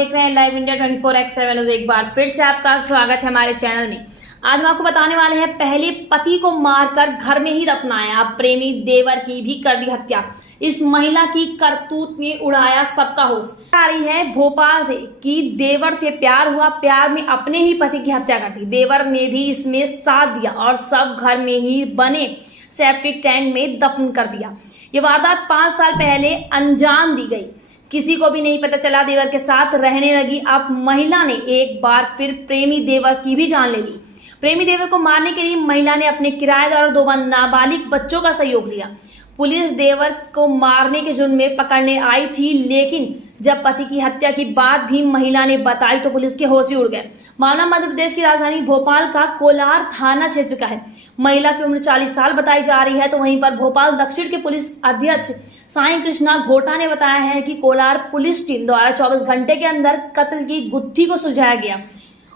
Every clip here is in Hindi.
देख रहे हैं लाइव इंडिया 24/7 न्यूज़। एक बार फिर से आपका स्वागत है हमारे चैनल में। आज हम आपको बताने वाले हैं, पहले पति को मारकर घर में ही दफनाया, अब प्रेमी देवर की भी कर दी हत्या। इस महिला की करतूत ने उड़ाया सबका होश। आ रही है भोपाल से कि देवर से प्यार हुआ, प्यार में अपने ही पति की हत्या कर दी। देवर ने भी इसमें साथ दिया और सब घर में ही बने सेप्टिक टैंक में दफन कर दिया। ये वारदात 5 साल पहले अंजाम दी गई। किसी को भी नहीं पता चला, देवर के साथ रहने लगी। अब महिला ने एक बार फिर प्रेमी देवर की भी जान ले ली। प्रेमी देवर को मारने के लिए महिला ने अपने किराएदार और 2 नाबालिग बच्चों का सहयोग लिया। पुलिस देवर को मारने के जुर्म में पकड़ने आई थी, लेकिन जब पति की हत्या की बात भी महिला ने बताई तो पुलिस के होश ही उड़ गए। मामला मध्य प्रदेश की राजधानी भोपाल का कोलार थाना क्षेत्र का है। महिला की उम्र 40 साल बताई जा रही है। तो वहीं पर भोपाल दक्षिण के पुलिस अध्यक्ष साई कृष्णा घोटा ने बताया है कि कोलार पुलिस टीम द्वारा 24 घंटे के अंदर कत्ल की गुत्थी को सुलझाया गया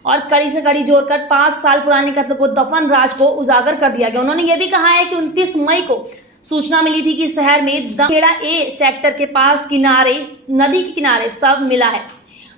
और कड़ी से कड़ी जोड़कर 5 साल पुराने कत्ल को दफन राज को उजागर कर दिया गया। उन्होंने ये भी कहा है कि 29 मई को सूचना मिली थी कि शहर में दामखेड़ा ए सेक्टर के पास नदी के किनारे शव मिला है,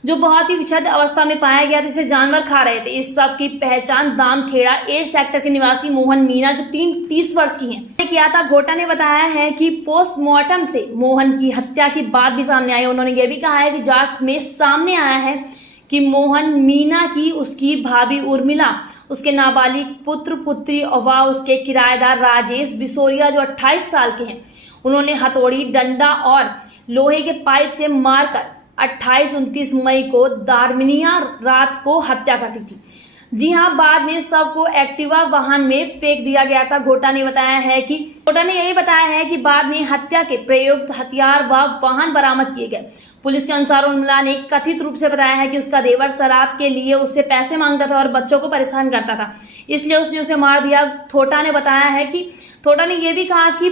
जो बहुत ही विच्छेद अवस्था में पाया गया था, जिसे जानवर खा रहे थे। इस शव की पहचान दामखेड़ा ए सेक्टर के निवासी मोहन मीना, जो 30 वर्ष की हैं, किया था। घोटा ने बताया है कि पोस्टमार्टम से मोहन की हत्या की बात भी सामने आई। उन्होंने ये भी कहा है कि जांच में सामने आया है कि मोहन मीना की उसकी भाभी उर्मिला, उसके नाबालिग पुत्र पुत्री व उसके किराएदार राजेश बिसोरिया, जो 28 साल के हैं, उन्होंने हथौड़ी, डंडा और लोहे के पाइप से मारकर 28-29 मई को दारमिनिया रात को हत्या कर दी थी। जी हाँ, बाद में शव को एक्टिवा वाहन में फेंक दिया गया था। घोटा ने यही बताया है कि बाद में हत्या के प्रयुक्त हथियार व वाहन बरामद किए गए। पुलिस के अनुसार उर्मिला ने कथित रूप से बताया है कि उसका देवर शराब के लिए उससे पैसे मांगता था और बच्चों को परेशान करता था, इसलिए उसने उसे मार दिया। थोटा ने यह भी कहा कि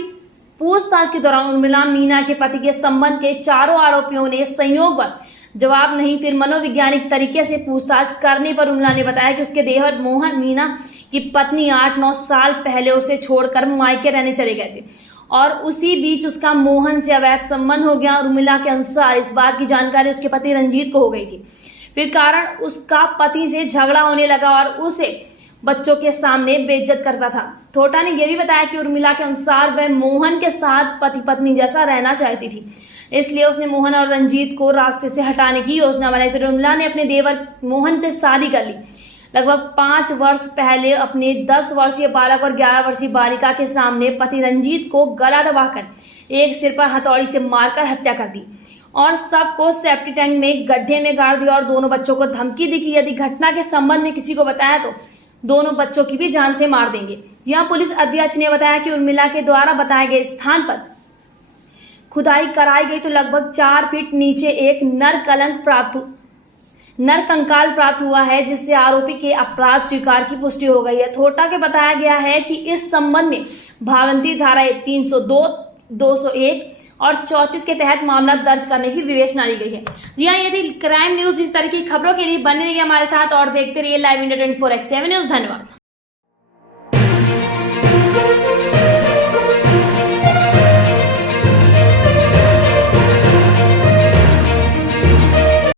पूछताछ के दौरान उर्मिला मीना के पति के संबंध के चारों आरोपियों ने संयोगवश जवाब नहीं, फिर मनोवैज्ञानिक तरीके से पूछताछ करने पर उर्मिला ने बताया कि उसके देवर मोहन मीना की पत्नी 8-9 साल पहले उसे छोड़कर मायके रहने चले गए थे और उसी बीच उसका मोहन से अवैध संबंध हो गया। उर्मिला के अनुसार इस बात की जानकारी उसके पति रंजीत को हो गई थी, फिर कारण उसका पति से झगड़ा होने लगा और उसे बच्चों के सामने बेइज्जत करता था। थोटा ने यह भी बताया कि उर्मिला के अनुसार वह मोहन के साथ पति पत्नी जैसा रहना चाहती थी, इसलिए उसने मोहन और रंजीत को रास्ते से हटाने की योजना बनाई। फिर उर्मिला ने अपने देवर मोहन से शादी कर ली। लगभग 5 वर्ष पहले अपने 10 वर्षीय बालक और 11 वर्षीय बालिका के सामने पति रंजीत को गला दबाकर एक सिर पर हथौड़ी से मारकर हत्या कर दी और शव को सेप्टिक टैंक में गड्ढे में गाड़ दिया और दोनों बच्चों को धमकी दी कि यदि घटना के संबंध में किसी को बताया तो दोनों बच्चों की भी जान से मार देंगे। यहाँ पुलिस अध्यक्ष ने बताया कि उर्मिला के द्वारा बताए गए स्थान पर खुदाई कराई गई तो लगभग 4 फीट नीचे एक नरकंकाल प्राप्त हुआ है, जिससे आरोपी के अपराध स्वीकार की पुष्टि हो गई है। थोटा के बताया गया है कि इस संबंध में भावंती धारा 302, 201 और 34 के तहत मामला दर्ज करने की विवेचना ली गई है। जी हाँ, यदि क्राइम न्यूज इस तरह की खबरों के लिए बने रहिए हमारे साथ और देखते रहिए लाइव इंडिया 24/7 न्यूज। धन्यवाद।